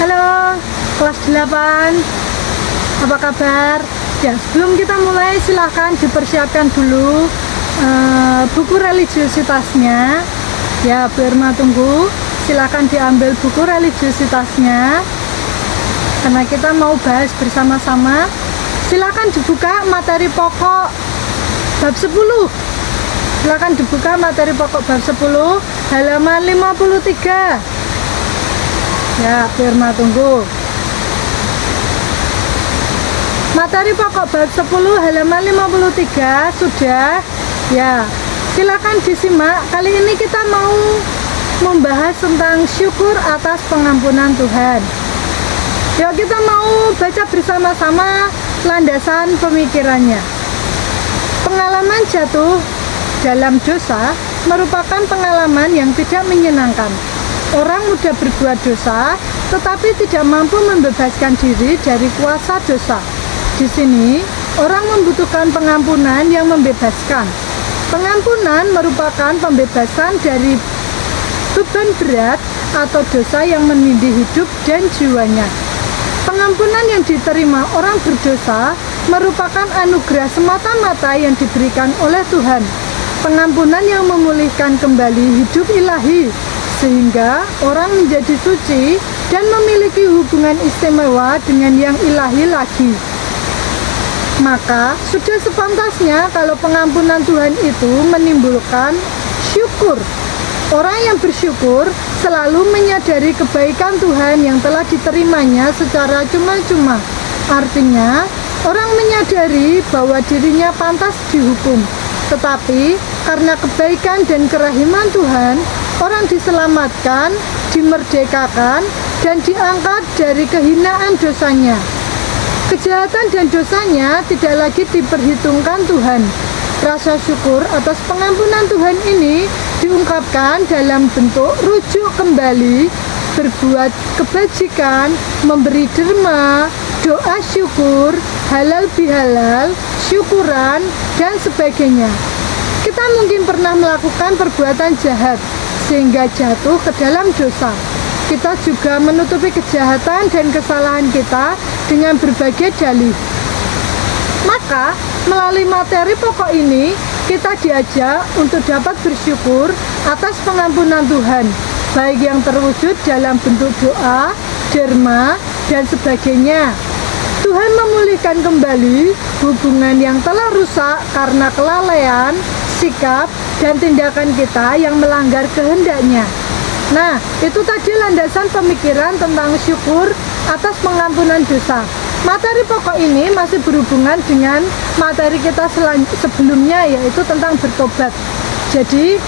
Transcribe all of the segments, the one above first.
Halo, kelas 8. Apa kabar? Ya, sebelum kita mulai silahkan dipersiapkan dulu buku religiusitasnya. Ya, Bu Irma tunggu. Silahkan diambil buku religiusitasnya. Karena kita mau bahas bersama-sama. Silahkan dibuka materi pokok bab 10. Silahkan dibuka materi pokok bab 10 halaman 53. Ya, Bu Irma tunggu. Materi pokok bab 10 halaman 53 sudah. Ya, silakan disimak. Kali ini kita mau membahas tentang syukur atas pengampunan Tuhan. Yuk kita mau baca bersama-sama landasan pemikirannya. Pengalaman jatuh dalam dosa merupakan pengalaman yang tidak menyenangkan. Orang mudah berbuat dosa, tetapi tidak mampu membebaskan diri dari kuasa dosa. Di sini, orang membutuhkan pengampunan yang membebaskan. Pengampunan merupakan pembebasan dari beban berat atau dosa yang menindih hidup dan jiwanya. Pengampunan yang diterima orang berdosa merupakan anugerah semata-mata yang diberikan oleh Tuhan. Pengampunan yang memulihkan kembali hidup ilahi, sehingga orang menjadi suci dan memiliki hubungan istimewa dengan yang ilahi lagi. Maka sudah sepantasnya kalau pengampunan Tuhan itu menimbulkan syukur. Orang yang bersyukur selalu menyadari kebaikan Tuhan yang telah diterimanya secara cuma-cuma. Artinya, orang menyadari bahwa dirinya pantas dihukum. Tetapi karena kebaikan dan kerahiman Tuhan, orang diselamatkan, dimerdekakan, dan diangkat dari kehinaan dosanya. Kejahatan dan dosanya tidak lagi diperhitungkan Tuhan. Rasa syukur atas pengampunan Tuhan ini diungkapkan dalam bentuk rujuk kembali, berbuat kebajikan, memberi derma, doa syukur, halal bihalal, syukuran, dan sebagainya. Kita mungkin pernah melakukan perbuatan jahat sehingga jatuh ke dalam dosa. Kita juga menutupi kejahatan dan kesalahan kita dengan berbagai dalih. Maka, melalui materi pokok ini, kita diajak untuk dapat bersyukur atas pengampunan Tuhan, baik yang terwujud dalam bentuk doa, derma, dan sebagainya. Tuhan memulihkan kembali hubungan yang telah rusak karena kelalaian, sikap, dan tindakan kita yang melanggar kehendaknya. Nah, itu tadi landasan pemikiran tentang syukur atas pengampunan dosa. Materi pokok ini masih berhubungan dengan materi kita sebelumnya, yaitu tentang bertobat. Jadi,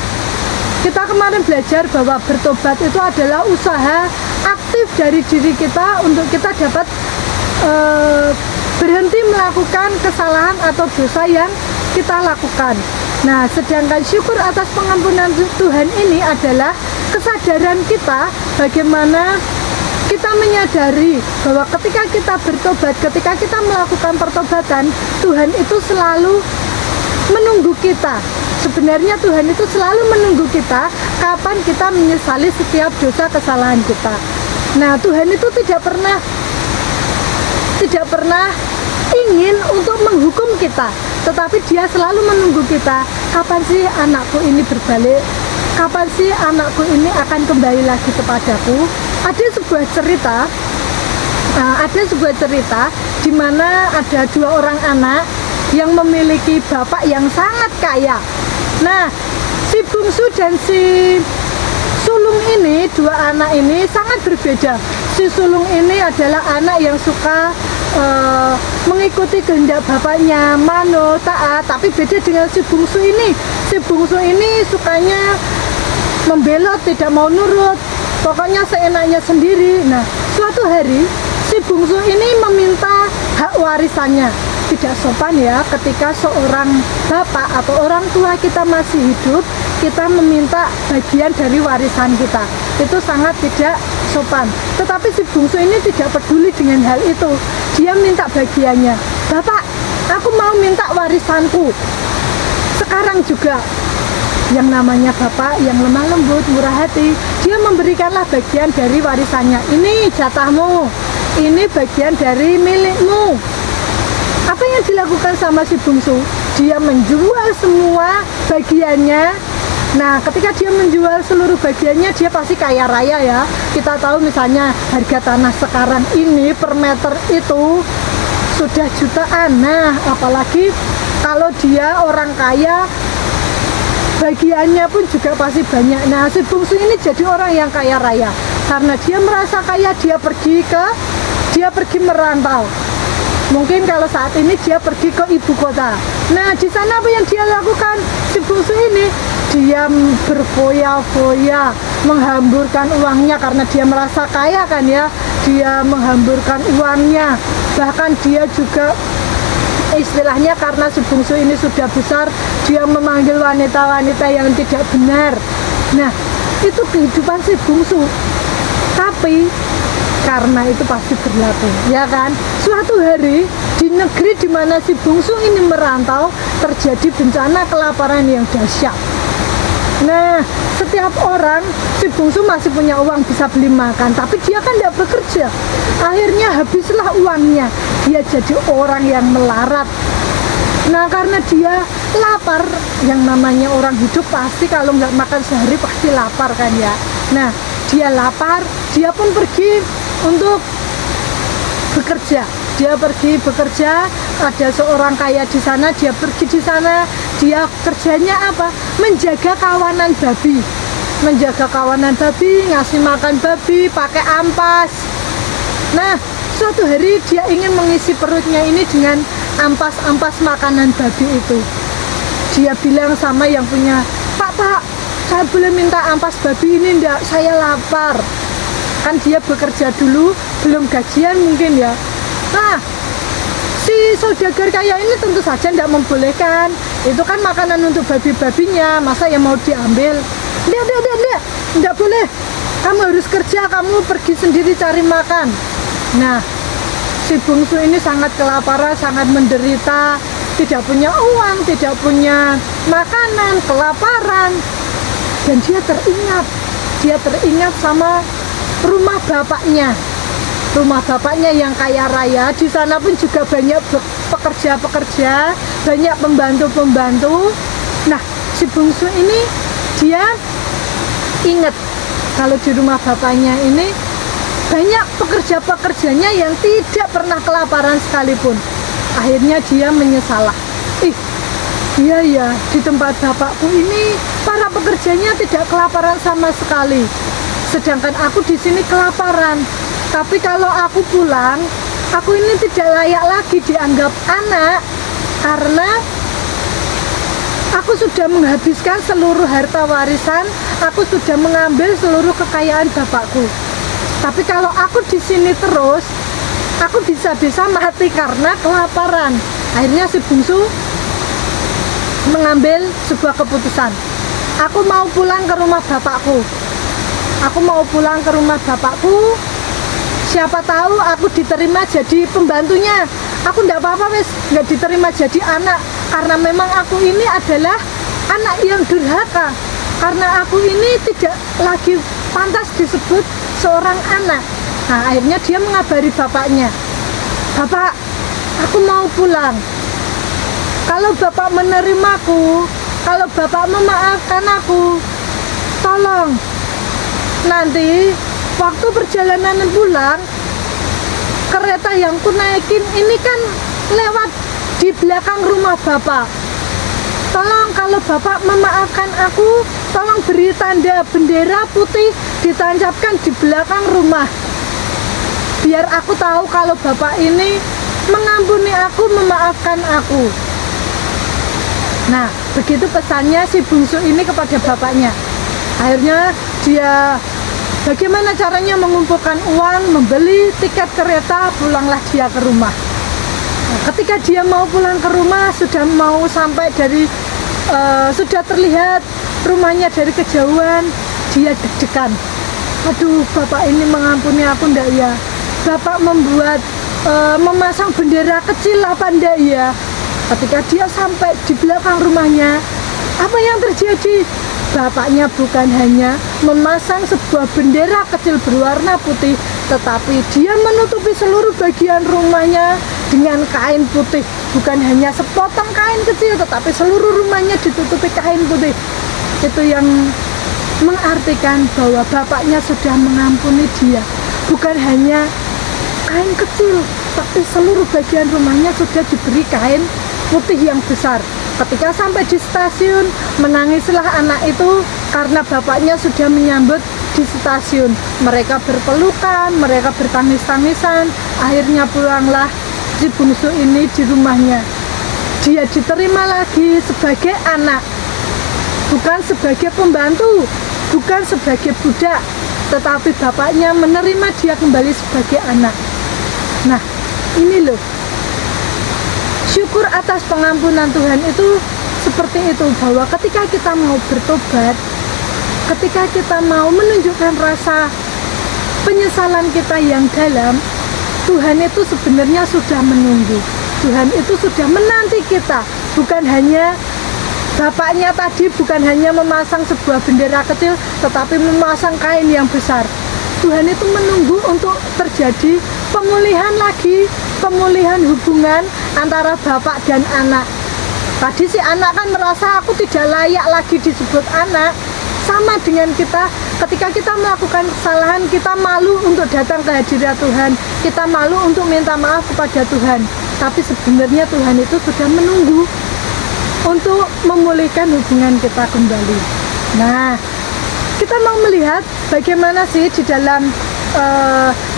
kita kemarin belajar bahwa bertobat itu adalah usaha aktif dari diri kita untuk kita dapat berhenti melakukan kesalahan atau dosa yang kita lakukan. Nah, sedangkan syukur atas pengampunan Tuhan ini adalah kesadaran kita bagaimana kita menyadari bahwa ketika kita bertobat, ketika kita melakukan pertobatan, Tuhan itu selalu menunggu kita. Sebenarnya Tuhan itu selalu menunggu kita kapan kita menyesali setiap dosa kesalahan kita. Nah, Tuhan itu tidak pernah ingin untuk menghukum kita, tetapi Dia selalu menunggu kita. Kapan sih anakku ini berbalik? Kapan sih anakku ini akan kembali lagi kepadaku? Ada sebuah cerita di mana ada dua orang anak yang memiliki bapak yang sangat kaya. Nah, si bungsu dan si sulung ini, dua anak ini sangat berbeda. Si sulung ini adalah anak yang suka mengikuti kehendak bapaknya, mano, taat, tapi beda dengan si bungsu ini. Si bungsu ini sukanya membelot, tidak mau nurut, pokoknya seenaknya sendiri. Nah, suatu hari si bungsu ini meminta hak warisannya. Tidak sopan ya ketika seorang bapak atau orang tua kita masih hidup, kita meminta bagian dari warisan kita. Itu sangat tidak sopan. Tetapi si bungsu ini tidak peduli dengan hal itu. Dia minta bagiannya. Bapak, aku mau minta warisanku sekarang juga. yang namanya bapak yang lemah lembut, murah hati, dia memberikanlah bagian dari warisannya. Ini jatahmu, ini bagian dari milikmu. Apa yang dilakukan sama si bungsu? Dia menjual semua bagiannya. Nah, ketika dia menjual seluruh bagiannya, dia pasti kaya raya ya. Kita tahu misalnya harga tanah sekarang ini per meter itu sudah jutaan. Nah, apalagi kalau dia orang kaya, bagiannya pun juga pasti banyak. Nah, si bungsu ini jadi orang yang kaya raya karena dia merasa kaya. Dia pergi merantau. Mungkin kalau saat ini dia pergi ke ibu kota. Nah, di sana apa yang dia lakukan? Si bungsu ini dia berfoya-foya, menghamburkan uangnya karena dia merasa kaya kan ya. Dia menghamburkan uangnya. Bahkan dia juga istilahnya karena si bungsu ini sudah besar, dia memanggil wanita-wanita yang tidak benar. Nah, itu kehidupan si bungsu. Tapi karena itu pasti berlaku, ya kan? Suatu hari di negeri di mana si bungsu ini merantau, terjadi bencana kelaparan yang dahsyat. Nah, setiap orang, si bungsu masih punya uang bisa beli makan, tapi dia kan tidak bekerja. Akhirnya habislah uangnya. Dia jadi orang yang melarat. Nah, karena dia lapar, yang namanya orang hidup pasti kalau nggak makan sehari pasti lapar kan ya. Nah, dia lapar, dia pun pergi untuk bekerja. Dia pergi bekerja, ada seorang kaya di sana, dia pergi di sana, dia kerjanya apa? Menjaga kawanan babi. Menjaga kawanan babi, ngasih makan babi, pakai ampas. Nah, suatu hari dia ingin mengisi perutnya ini dengan ampas-ampas makanan babi itu. Dia bilang sama yang punya, Pak, saya boleh minta ampas babi ini enggak? Saya lapar. Kan dia bekerja dulu, belum gajian mungkin ya. Nah, si saudagar kaya ini tentu saja tidak membolehkan. Itu kan makanan untuk babi-babinya, masa yang mau diambil? Tidak boleh. Kamu harus kerja, kamu pergi sendiri cari makan. Nah, si bungsu ini sangat kelaparan, sangat menderita, tidak punya uang, tidak punya makanan, kelaparan. Dan dia teringat sama rumah bapaknya. Rumah bapaknya yang kaya raya, di sana pun juga banyak pekerja-pekerja, banyak pembantu-pembantu. Nah, si bungsu ini dia ingat kalau di rumah bapaknya ini banyak pekerja-pekerjanya yang tidak pernah kelaparan sekalipun. Akhirnya dia menyesalah. Iya ya, di tempat bapakku ini para pekerjanya tidak kelaparan sama sekali. Sedangkan aku di sini kelaparan. Tapi kalau aku pulang, aku ini tidak layak lagi dianggap anak karena aku sudah menghabiskan seluruh harta warisan, aku sudah mengambil seluruh kekayaan bapakku. Tapi kalau aku di sini terus, aku bisa-bisa mati karena kelaparan. Akhirnya si bungsu mengambil sebuah keputusan. Aku mau pulang ke rumah bapakku. Aku mau pulang ke rumah bapakku. Siapa tahu aku diterima jadi pembantunya. Aku tidak apa-apa wes, nggak diterima jadi anak. Karena memang aku ini adalah anak yang durhaka. Karena aku ini tidak lagi pantas disebut seorang anak. Nah, akhirnya dia mengabari bapaknya. Bapak, aku mau pulang. Kalau bapak menerimaku, kalau bapak memaafkan aku, tolong nanti waktu perjalanan pulang, kereta yang ku naikin ini kan lewat di belakang rumah bapak. Tolong kalau bapak memaafkan aku, tolong beri tanda bendera putih ditancapkan di belakang rumah. Biar aku tahu kalau bapak ini mengampuni aku, memaafkan aku. Nah, begitu pesannya si bungsu ini kepada bapaknya. Akhirnya dia bagaimana caranya mengumpulkan uang, membeli tiket kereta, pulanglah dia ke rumah. Nah, ketika dia mau pulang ke rumah, sudah mau sampai dari sudah terlihat rumahnya dari kejauhan, dia deg-degan. Aduh, bapak ini mengampuni aku ndak ya? Bapak membuat memasang bendera kecil apa ndak ya? Ketika dia sampai di belakang rumahnya, Apa yang terjadi? Bapaknya bukan hanya memasang sebuah bendera kecil berwarna putih, tetapi dia menutupi seluruh bagian rumahnya dengan kain putih. Bukan hanya sepotong kain kecil, tetapi seluruh rumahnya ditutupi kain putih. Itu yang mengartikan bahwa bapaknya sudah mengampuni dia. Bukan hanya kain kecil, tapi seluruh bagian rumahnya sudah diberi kain putih yang besar. Ketika sampai di stasiun, menangislah anak itu karena bapaknya sudah menyambut di stasiun. Mereka berpelukan, mereka bertangis-tangisan. Akhirnya pulanglah si bungsu ini di rumahnya. Dia diterima lagi sebagai anak, bukan sebagai pembantu, bukan sebagai budak, tetapi bapaknya menerima dia kembali sebagai anak. Nah, ini loh, syukur atas pengampunan Tuhan itu seperti itu, bahwa ketika kita mau bertobat, ketika kita mau menunjukkan rasa penyesalan kita yang dalam, Tuhan itu sebenarnya sudah menunggu. Tuhan itu sudah menanti kita. Bukan hanya bapaknya tadi, bukan hanya memasang sebuah bendera kecil, tetapi memasang kain yang besar. Tuhan itu menunggu untuk terjadi pemulihan lagi, pemulihan hubungan antara bapak dan anak. Tadi si anak kan merasa aku tidak layak lagi disebut anak. Sama dengan kita, ketika kita melakukan kesalahan, kita malu untuk datang ke hadirat Tuhan, kita malu untuk minta maaf kepada Tuhan. Tapi sebenarnya Tuhan itu sudah menunggu untuk memulihkan hubungan kita kembali. Nah, kita mau melihat bagaimana sih di dalam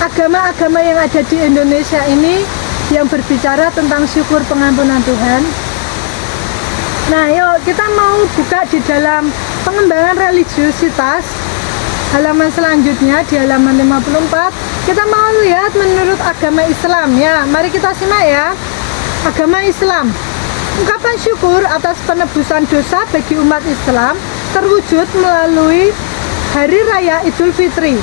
agama-agama yang ada di Indonesia ini yang berbicara tentang syukur pengampunan Tuhan. Nah, yuk kita mau buka di dalam pengembangan religiusitas halaman selanjutnya di halaman 54. Kita mau lihat menurut agama Islam ya. Mari kita simak ya. Agama Islam. Ungkapan syukur atas penebusan dosa bagi umat Islam terwujud melalui Hari Raya Idul Fitri.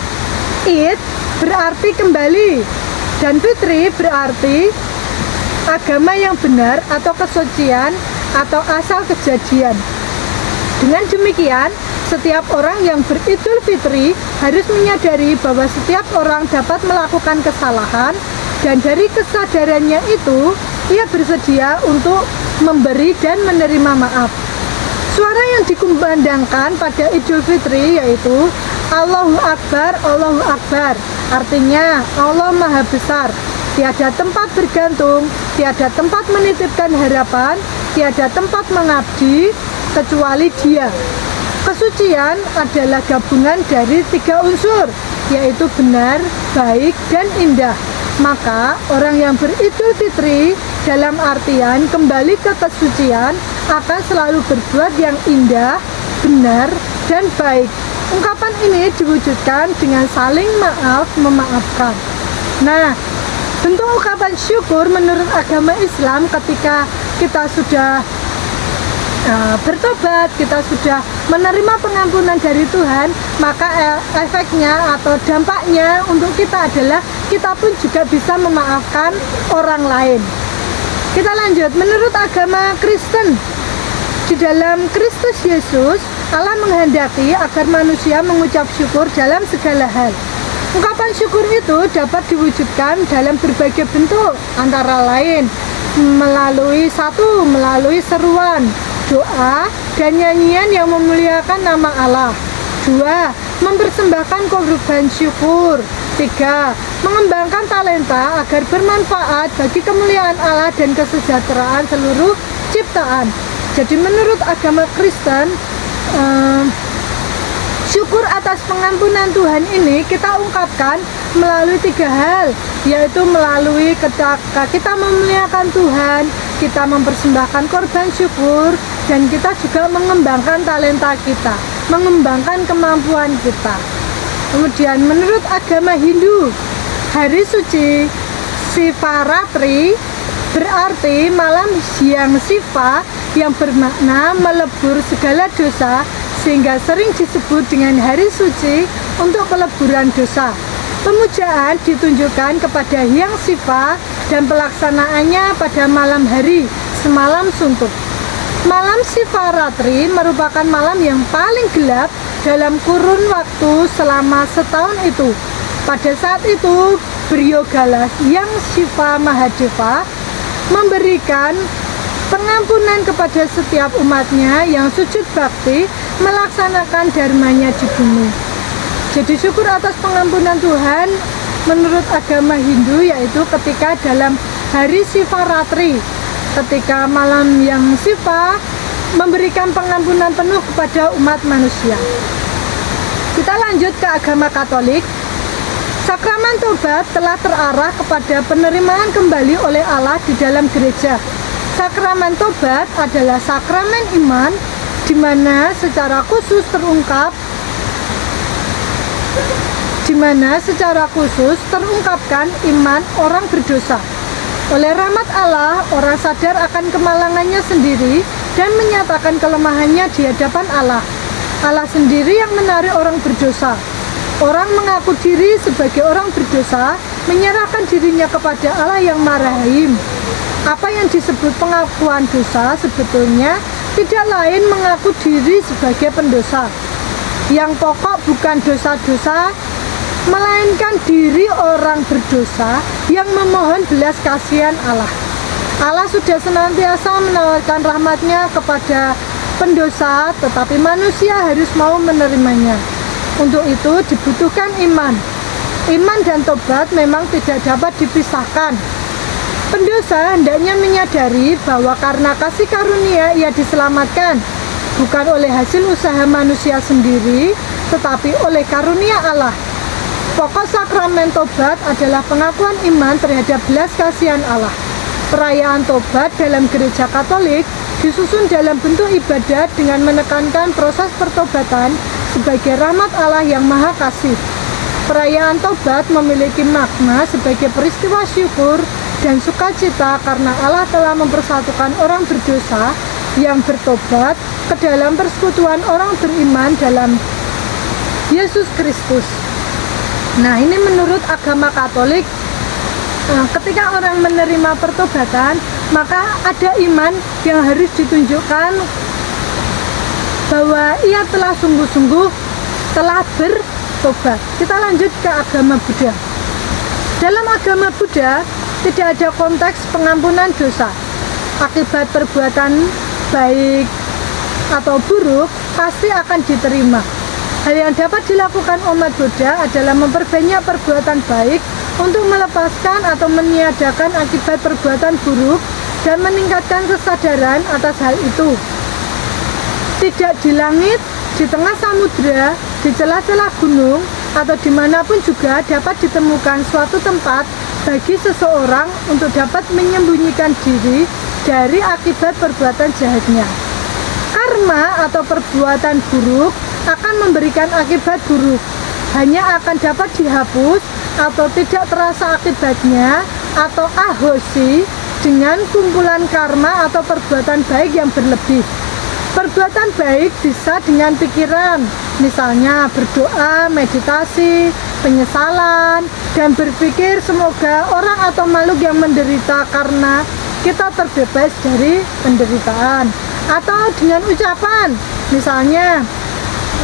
Id berarti kembali dan Fitri berarti agama yang benar atau kesucian atau asal kejadian. Dengan demikian, setiap orang yang beridul fitri harus menyadari bahwa setiap orang dapat melakukan kesalahan, dan dari kesadarannya itu ia bersedia untuk memberi dan menerima maaf. Suara yang dikumandangkan pada Idul Fitri yaitu Allahu Akbar, Allahu Akbar. Artinya Allah Maha Besar. Tiada tempat bergantung, tiada tempat menitipkan harapan, tiada tempat mengabdi kecuali Dia. Kesucian adalah gabungan dari 3 unsur, yaitu benar, baik, dan indah. Maka orang yang beridul fitri dalam artian kembali ke kesucian akan selalu berbuat yang indah, benar, dan baik. Ungkapan ini diwujudkan dengan saling maaf memaafkan. Nah, bentuk ungkapan syukur menurut agama Islam ketika kita sudah bertobat, kita sudah menerima pengampunan dari Tuhan, maka efeknya atau dampaknya untuk kita adalah kita pun juga bisa memaafkan orang lain. Kita lanjut, menurut agama Kristen, di dalam Kristus Yesus, Allah menghendaki agar manusia mengucap syukur dalam segala hal. Ungkapan syukur itu dapat diwujudkan dalam berbagai bentuk, antara lain melalui seruan, doa, dan nyanyian yang memuliakan nama Allah. 2. Mempersembahkan korban syukur. 3. Mengembangkan talenta agar bermanfaat bagi kemuliaan Allah dan kesejahteraan seluruh ciptaan. Jadi menurut agama Kristen, syukur atas pengampunan Tuhan ini kita ungkapkan melalui 3 hal, yaitu melalui ketika kita memuliakan Tuhan, kita mempersembahkan korban syukur, dan kita juga mengembangkan talenta kita, mengembangkan kemampuan kita. Kemudian menurut agama Hindu, hari suci Sivaratri berarti malam siang Siva yang bermakna melebur segala dosa, sehingga sering disebut dengan hari suci untuk peleburan dosa. Pemujaan ditunjukkan kepada Hyang Siva dan pelaksanaannya pada malam hari, semalam suntuk. Malam Sivaratri merupakan malam yang paling gelap dalam kurun waktu selama setahun itu. Pada saat itu, Briogala yang Siva Mahadeva memberikan pengampunan kepada setiap umatnya yang sujud bakti melaksanakan dharmanya di bumi. Jadi syukur atas pengampunan Tuhan menurut agama Hindu, yaitu ketika dalam hari Sivaratri, ketika malam yang Siva memberikan pengampunan penuh kepada umat manusia. Kita lanjut ke agama Katolik. Sakramen Tobat telah terarah kepada penerimaan kembali oleh Allah di dalam gereja. Sakramen Tobat adalah sakramen iman di mana secara khusus terungkapkan iman orang berdosa. Oleh rahmat Allah, orang sadar akan kemalangannya sendiri dan menyatakan kelemahannya di hadapan Allah. Allah sendiri yang menarik orang berdosa. Orang mengaku diri sebagai orang berdosa, menyerahkan dirinya kepada Allah yang Maha Rahim. Apa yang disebut pengakuan dosa sebetulnya tidak lain mengaku diri sebagai pendosa. Yang pokok bukan dosa-dosa, melainkan diri orang berdosa yang memohon belas kasihan Allah. Allah sudah senantiasa menawarkan rahmat-Nya kepada pendosa, tetapi manusia harus mau menerimanya. Untuk itu dibutuhkan iman. Iman dan tobat memang tidak dapat dipisahkan. Pendosa hendaknya menyadari bahwa karena kasih karunia ia diselamatkan, bukan oleh hasil usaha manusia sendiri, tetapi oleh karunia Allah. Pokok sakramen tobat adalah pengakuan iman terhadap belas kasihan Allah. Perayaan tobat dalam gereja Katolik disusun dalam bentuk ibadat dengan menekankan proses pertobatan sebagai rahmat Allah yang Maha Kasih. Perayaan tobat memiliki makna sebagai peristiwa syukur dan sukacita karena Allah telah mempersatukan orang berdosa yang bertobat ke dalam persekutuan orang beriman dalam Yesus Kristus. Nah, ini menurut agama Katolik, ketika orang menerima pertobatan, maka ada iman yang harus ditunjukkan bahwa ia telah sungguh-sungguh telah bertobat. Kita lanjut ke agama Buddha. Dalam agama Buddha tidak ada konteks pengampunan dosa. Akibat perbuatan baik atau buruk pasti akan diterima. Hal yang dapat dilakukan umat Buddha adalah memperbanyak perbuatan baik untuk melepaskan atau meniadakan akibat perbuatan buruk dan meningkatkan kesadaran atas hal itu. Tidak di langit, di tengah samudera, di celah-celah gunung, atau dimanapun juga dapat ditemukan suatu tempat bagi seseorang untuk dapat menyembunyikan diri dari akibat perbuatan jahatnya. Karma atau perbuatan buruk akan memberikan akibat buruk, hanya akan dapat dihapus atau tidak terasa akibatnya atau ahosi dengan kumpulan karma atau perbuatan baik yang berlebih. Perbuatan baik bisa dengan pikiran, misalnya berdoa, meditasi, penyesalan, dan berpikir semoga orang atau makhluk yang menderita karena kita terbebas dari penderitaan. Atau dengan ucapan, misalnya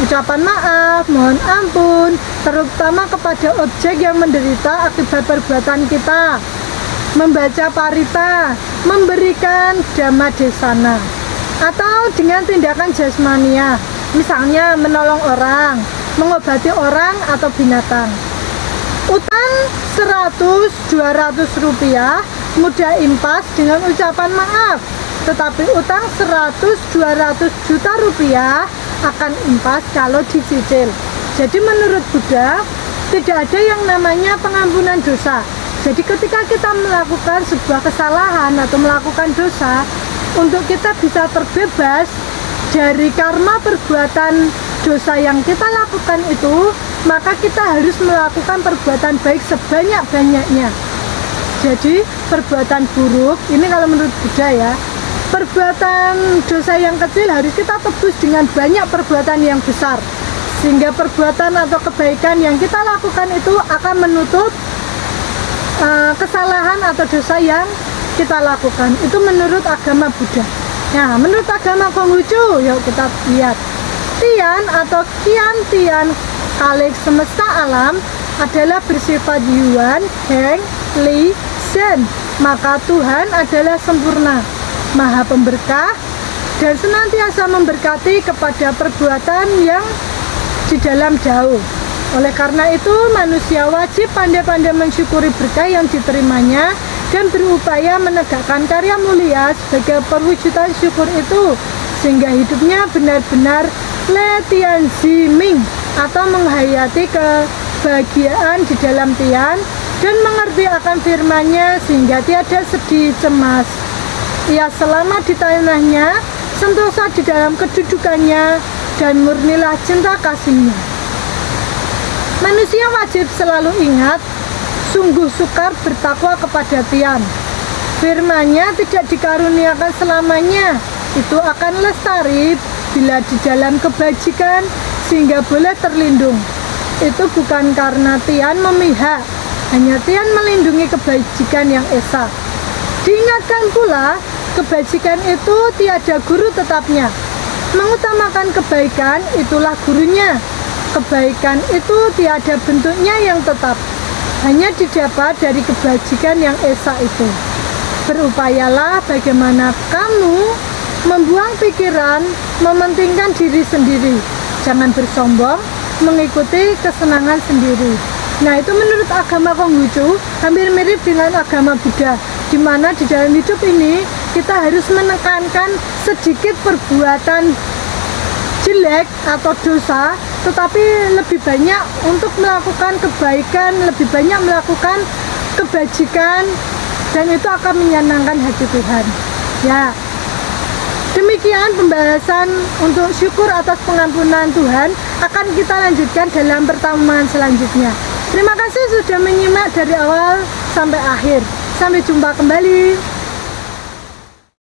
ucapan maaf, mohon ampun, terutama kepada objek yang menderita akibat perbuatan kita. Membaca parita, memberikan dhamma desana. Atau dengan tindakan jasmania, misalnya menolong orang, mengobati orang atau binatang. Utang 100-200 rupiah mudah impas dengan ucapan maaf, tetapi utang 100-200 juta rupiah akan impas kalau dicicil. Jadi menurut Buddha tidak ada yang namanya pengampunan dosa. Jadi ketika kita melakukan sebuah kesalahan atau melakukan dosa, untuk kita bisa terbebas dari karma perbuatan dosa yang kita lakukan itu, maka kita harus melakukan perbuatan baik sebanyak-banyaknya. Jadi perbuatan buruk, ini kalau menurut Buddha ya, perbuatan dosa yang kecil harus kita tebus dengan banyak perbuatan yang besar, sehingga perbuatan atau kebaikan yang kita lakukan itu akan menutup kesalahan atau dosa yang kita lakukan. Itu menurut agama Buddha. Nah, menurut agama Konghucu, yuk kita lihat. Tian atau Kian Tian Kalik semesta alam adalah bersifat Yuan, Heng, Li, Zhen. Maka Tuhan adalah sempurna, maha pemberkah, dan senantiasa memberkati kepada perbuatan yang di dalam jauh. Oleh karena itu, manusia wajib pandai-pandai mensyukuri berkah yang diterimanya dan berupaya menegakkan karya mulia sebagai perwujudan syukur itu, sehingga hidupnya benar-benar Le Tian Zi Ming atau menghayati kebahagiaan di dalam Tian dan mengerti akan firman-Nya sehingga tiada sedih cemas. Ia selamat di tanahnya, sentosa di dalam kedudukannya, dan murnilah cinta kasih-Nya. Manusia wajib selalu ingat, sungguh sukar bertakwa kepada Tian. Firman-Nya tidak dikaruniakan selamanya, itu akan lestari bila di dalam kebajikan sehingga boleh terlindung. Itu bukan karena Tian memihak, hanya Tian melindungi kebajikan yang esa. Diingatkan pula, kebajikan itu tiada guru tetapnya. Mengutamakan kebaikan itulah gurunya. Kebaikan itu tiada bentuknya yang tetap, hanya didapat dari kebajikan yang esa itu. Berupayalah bagaimana kamu membuang pikiran, mementingkan diri sendiri. Jangan bersombong, mengikuti kesenangan sendiri. Nah, itu menurut agama Konghucu hampir mirip dengan agama Buddha, di mana di dalam hidup ini kita harus menekankan sedikit perbuatan jelek atau dosa, tetapi lebih banyak untuk melakukan kebaikan, lebih banyak melakukan kebajikan, dan itu akan menyenangkan hati Tuhan. Ya, demikian pembahasan untuk syukur atas pengampunan Tuhan. Akan kita lanjutkan dalam pertemuan selanjutnya. Terima kasih sudah menyimak dari awal sampai akhir. Sampai jumpa kembali.